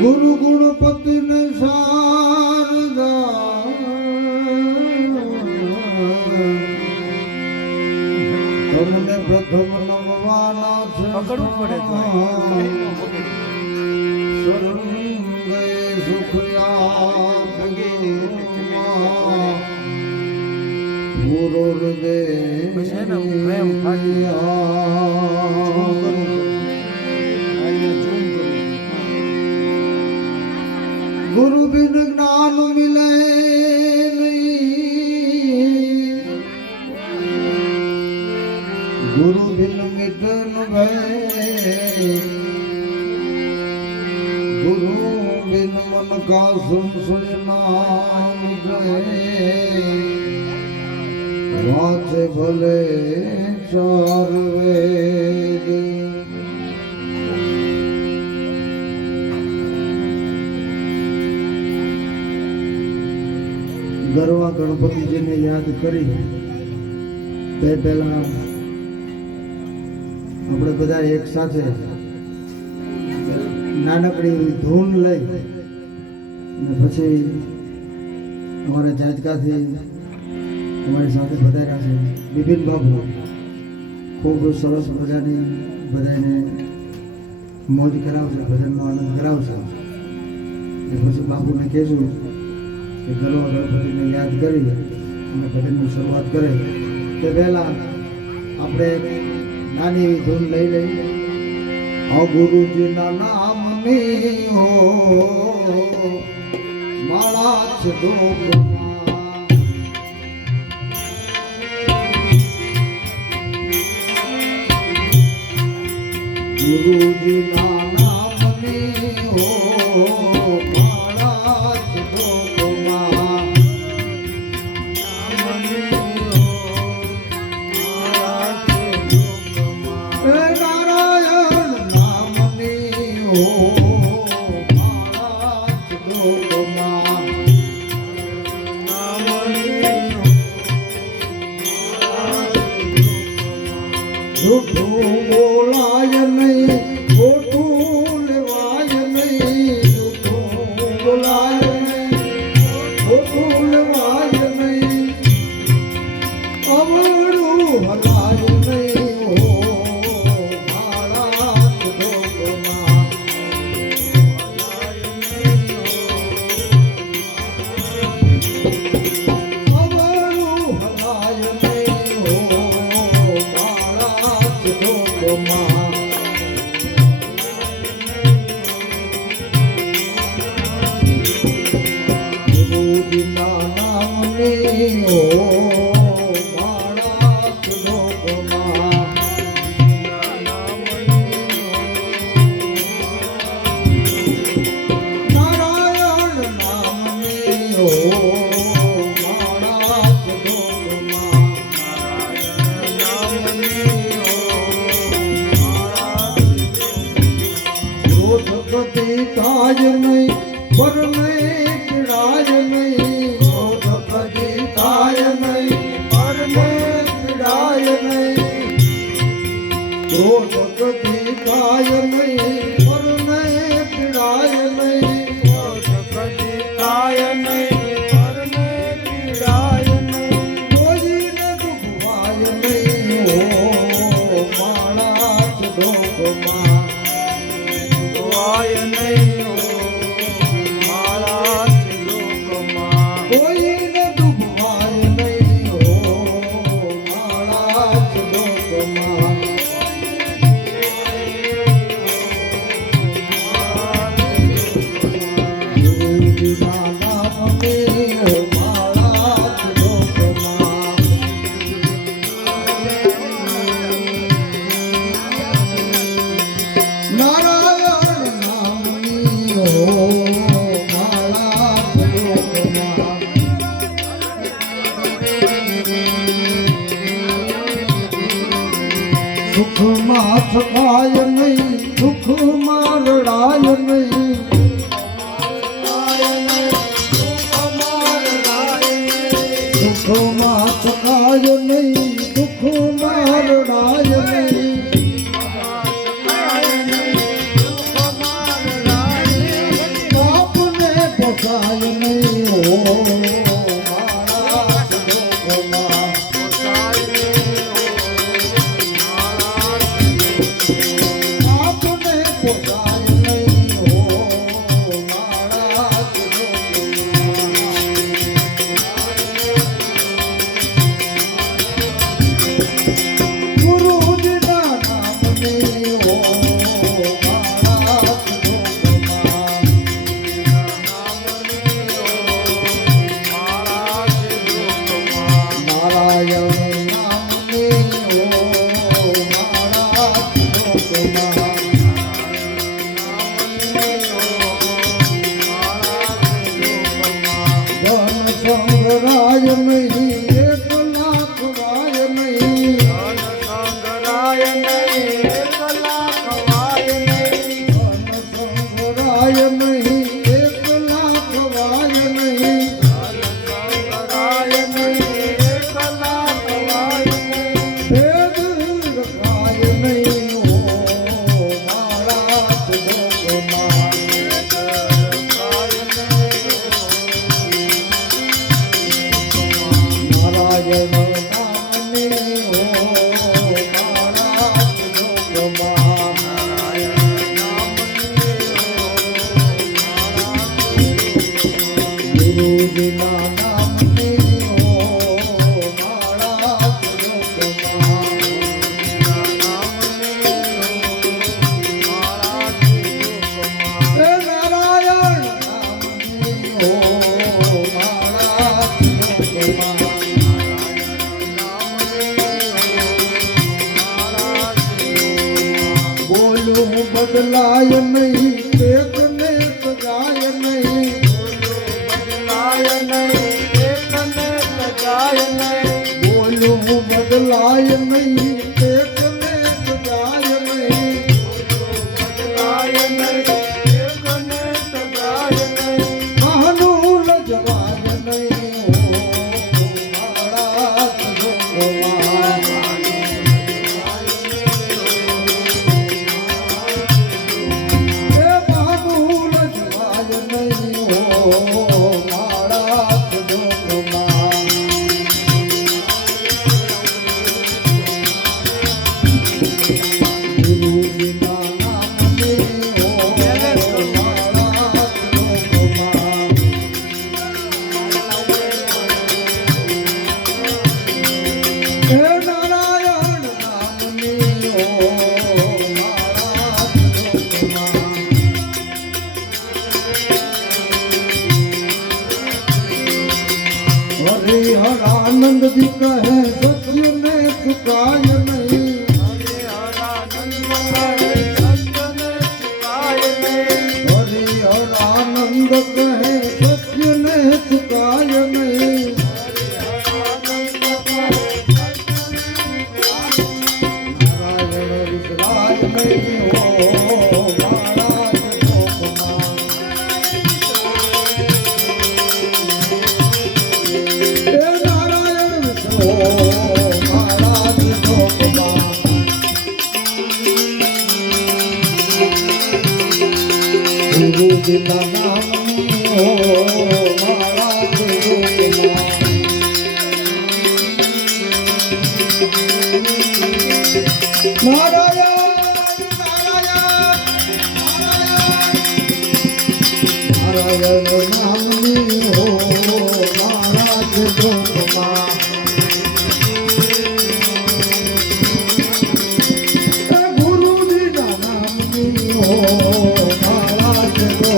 ગુરુ ગુણપતિ ને શારદા તમને પ્રથમ નમવાના છે પકડવું પડે તો સર્વે સુખયા ગુરુર્દેવ પ્રેમ ગુરુ બિન જ્ઞાન મિલે નહીં, ગુરુ બિન મિટન ભય, ગુરુ બિન મન કા સંશય ના મિટે, વાંચે ભલે ચાર વેદ। ગરવા ગણપતિજીને યાદ કરી તે પહેલા આપણે બધા એક સાથે નાનકડી ધૂન લઈ અને પછી અમારા જાજકાથી અમારી સાથે પધાર્યા છે બિપિન બાબુ, ખૂબ સરસ મજાની બધાને મોજ કરાવશે, ભજનનો આનંદ કરાવશે। પછી બાપુને કહેશું કે ગરવા ગણપતિને યાદ કરી અને ભજનની શરૂઆત કરે તે પહેલા આપણે નાની એવી ધૂન લઈ લઈએ। આ ગુરુજીના નામની હો માળા છે ગુરુજીના નામની હો માળા છે નારાયણ નામની હો માળા છે જૂઠું બોલાય નહીં, ખોટું લેવાય નહીં, જૂઠું બોલાય નહીં, ખોટું લેવાય નહીં, અવળું હલાય નહીં, હો માળા ધોકમાં અવળું હલાય નહીં, હો માળા ધોકમાં ગુરુજીના નામની હો માળા ધોકમાં નારાયણ નામની હો માળા ધોકમાં ક્રોધ ગતિ થાય નહીં, પરને પીડાય નહીં, ક્રોધ ગતિ થાય નહીં, પરને પીડાય નહીં, ક્રોધ ગતિ થાય નહીં, પરને પીડાય નહીં, ક્રોધ ગતિ થાય નહીં, પરને પીડાય નહીં, કોઈને દુખવાય નહીં, હો માળા ધોકમાં કોઈને ડૂબવાય નહીં, હો માળા ધોકમાં ગુરુજીના નામની હો માળા ધોકમાં નારાયણ નામની હો માળા ધોકમાં સુખમાં થકાય નહીં, દુઃખમાં રડાય નહીં, સુખમાં થકાય નહીં, દુઃખમાં રડાય નહીં, પોસાય નહીં હો મારા શ્લોકમાં આપને પોસાય નહીં હો મારા શ્લોકમાં ગુરુજીના નામને હો સંગરાય નહીં એક લાખ વાય નહીં સંગરાય નહીં એક લાખ વાય નહીં સંગરાય નહીં એક લાખ વાય નહીં સંગરાય નહીં એક લાખ વાય નહીં ભેદ રખાય નહીં હો મારા શ્લોકમાં નારાયણ નામને હો મારા શ્લોકમાં ગુરુજીના નામને હો મારા શ્લોકમાં હે નારાયણ નામને હો મારા શ્લોકમાં બોલું બદલાય નહીં એકને સજાય નહીં બદલાય નહીં એકને સજાય નહીં બોલું બદલાય નહીં એકને સજાય નહીં બદલાય નહીં એકને સજાય નહીં મહાનું લજવાય નહીં હો મારા શ્લોકમાં हरानंद जी कहे सत्य ने चुकाय नहीं हरिहरानंद कहे सत्य ने चुकाय नहीं नारायण विसराय नहीं हो महाराज लोकमान ગુરુજીના નામને હો મારા શ્લોકમાં નારાયણ નારાયણ નામને હો મારા શ્લોકમાં ગુરુજીના નામને હો મારા શ્લોકમાં